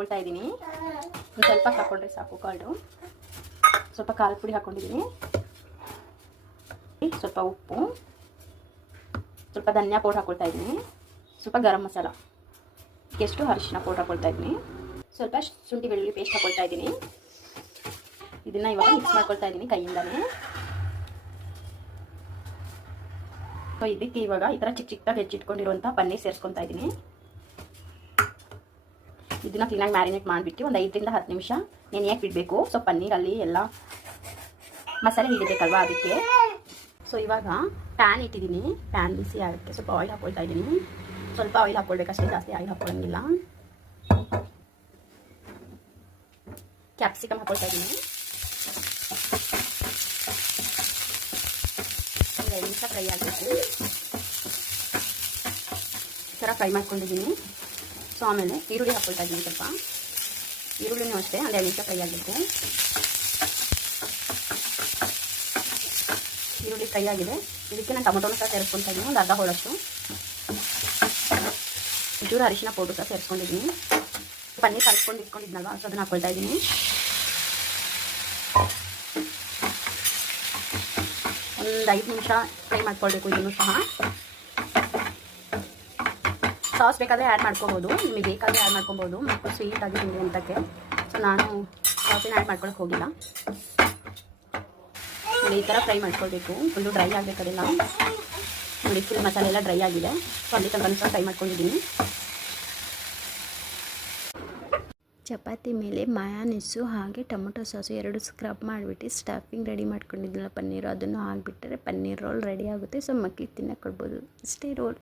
ಹಾಕ್ಕೊಳ್ತಾ ಇದ್ದೀನಿ. ಒಂದು ಸ್ವಲ್ಪ ಹಾಕ್ಕೊಂಡ್ರೆ ಸಾಕು ಕರ್ಡು. ಸ್ವಲ್ಪ ಖಾರದ ಪುಡಿ ಹಾಕ್ಕೊಂಡಿದ್ದೀನಿ, ಸ್ವಲ್ಪ ಉಪ್ಪು, ಸ್ವಲ್ಪ ಧನಿಯಾ ಪೌಡರ್ ಹಾಕ್ಕೊಳ್ತಾ ಇದ್ದೀನಿ, ಸ್ವಲ್ಪ ಗರಂ ಮಸಾಲ, ಎಷ್ಟು ಅರಿಶಿನ ಪೌಡರ್ ಹಾಕ್ಕೊಳ್ತಾ ಇದ್ದೀನಿ, ಸ್ವಲ್ಪ ಶುಂಠಿ ಬೆಳ್ಳುಳ್ಳಿ ಪೇಸ್ಟ್ ಹಾಕ್ಕೊಳ್ತಾ ಇದ್ದೀನಿ. ಇದನ್ನು ಇವಾಗ ಮಿಕ್ಸ್ ಮಾಡ್ಕೊಳ್ತಾ ಇದ್ದೀನಿ ಕೈಯಿಂದನೇ. ಸೊ ಇದಕ್ಕೆ ಇವಾಗ ಈ ಥರ ಚಿಕ್ಕ ಚಿಕ್ಕದಾಗಿ ಹೆಚ್ಚಿಟ್ಕೊಂಡಿರುವಂಥ ಪನ್ನೀರ್ ಸೇರಿಸ್ಕೊತಾ ಇದ್ದೀನಿ. ಇದನ್ನು ಕ್ಲೀನಾಗಿ ಮ್ಯಾರಿನೇಟ್ ಮಾಡಿಬಿಟ್ಟು ಒಂದು 5 ರಿಂದ 10 ನಿಮಿಷ ನೆನೆಯಕ್ಕೆ ಬಿಡಬೇಕು. ಸೊ ಪನ್ನೀರಲ್ಲಿ ಎಲ್ಲ ಮಸಾಲೆ ಹಿಡಿಬೇಕಲ್ವ, ಅದಕ್ಕೆ. ಸೊ ಇವಾಗ ಪ್ಯಾನ್ ಇಟ್ಟಿದ್ದೀನಿ. ಪ್ಯಾನ್ ಬಿಸಿ ಆಗೋಕ್ಕೆ ಸ್ವಲ್ಪ ಆಯಿಲ್ ಹಾಕ್ಕೊಳ್ತಾ ಇದ್ದೀನಿ. ಸ್ವಲ್ಪ ಆಯಿಲ್ ಹಾಕ್ಕೊಳ್ಬೇಕಷ್ಟೇ, ಜಾಸ್ತಿ ಆಯಿಲ್ ಹಾಕ್ಕೊಳ್ಳೋಂಗಿಲ್ಲ. ಕ್ಯಾಪ್ಸಿಕಮ್ ಹಾಕ್ಕೊಳ್ತಾ ಇದ್ದೀನಿ. 2 ನಿಮಿಷ ಫ್ರೈ ಆಗಬೇಕು. ಈ ಥರ ಫ್ರೈ ಮಾಡ್ಕೊಂಡಿದ್ದೀನಿ. ಸೊ ಆಮೇಲೆ ಈರುಳ್ಳಿ ಹಾಕ್ಕೊಳ್ತಾ ಇದ್ದೀನಿ. ಸ್ವಲ್ಪ ಈರುಳ್ಳಿನೂ ಅಷ್ಟೇ 2 ನಿಮಿಷ ಫ್ರೈ ಆಗಬೇಕು. ಈರುಳ್ಳಿ ಫ್ರೈ ಆಗಿದೆ. ಇದಕ್ಕೆ ನಾನು ಟೊಮೊಟೊನ ಸಹ ಸೇರಿಸ್ಕೊಳ್ತಾ ಇದ್ದೀನಿ, ಒಂದು ಅರ್ಧ ಹೋಳಷ್ಟು. ಚೂರು ಅರಿಶಿನ ಪೌಡರ್ ಸಹ ಸೇರಿಸ್ಕೊಂಡಿದ್ದೀನಿ. ಪನ್ನೀರ್ ಕಲ್ಸ್ಕೊಂಡು ಇಟ್ಕೊಂಡಿದ್ನಲ್ವ, ಸೊ ಅದನ್ನು ಹಾಕ್ಕೊಳ್ತಾ ಇದ್ದೀನಿ. ಒಂದು 5 ನಿಮಿಷ ಫ್ರೈ ಮಾಡ್ಕೊಳ್ಬೇಕು ಇದನ್ನು ಸಹ. ಸಾಸ್ ಬೇಕಾದರೆ ಆ್ಯಡ್ ಮಾಡ್ಕೊಬೋದು, ನಿಮಗೆ ಬೇಕಾದರೆ ಆ್ಯಡ್ ಮಾಡ್ಕೊಬೋದು. ಮಕ್ಕಳು ಸ್ವೀಟ್ ಆಗಿ ತಿಂಡಿ ಅಂತಕ್ಕೆ. ಸೊ ನಾನು ಸಾಸಿನ ಆ್ಯಡ್ ಮಾಡ್ಕೊಳಕ್ಕೆ ಹೋಗಿಲ್ಲ. ನೋಡಿ ಈ ಥರ ಫ್ರೈ ಮಾಡ್ಕೊಳ್ಬೇಕು, ಫುಲ್ಲು ಡ್ರೈ ಆಗಬೇಕು ಅದೆಲ್ಲ. ನೋಡಿ ಫುಲ್ ಮಸಾಲೆ ಎಲ್ಲ ಡ್ರೈ ಆಗಿದೆ. ಸೊ ಅಲ್ಲಿ ತನಕ ಸಹ ಫ್ರೈ ಮಾಡ್ಕೊಂಡಿದ್ದೀನಿ. ಚಪಾತಿ ಮೇಲೆ ಮಯೋನೀಸು ಹಾಗೆ ಟೊಮೊಟೊ ಸಾಸು 2 ಸ್ಕ್ರಬ್ ಮಾಡಿಬಿಟ್ಟು ಸ್ಟಫಿಂಗ್ ರೆಡಿ ಮಾಡ್ಕೊಂಡಿದ್ದಿಲ್ಲ ಪನ್ನೀರು, ಅದನ್ನು ಹಾಕಿಬಿಟ್ಟರೆ ಪನ್ನೀರ್ ರೋಲ್ ರೆಡಿ ಆಗುತ್ತೆ. ಸೊ ಮಕ್ಕಳಿಗೆ ತಿನ್ನಕ್ಕೆ ಕೊಡ್ಬೋದು. ಇಷ್ಟೇ ರೋಲ್.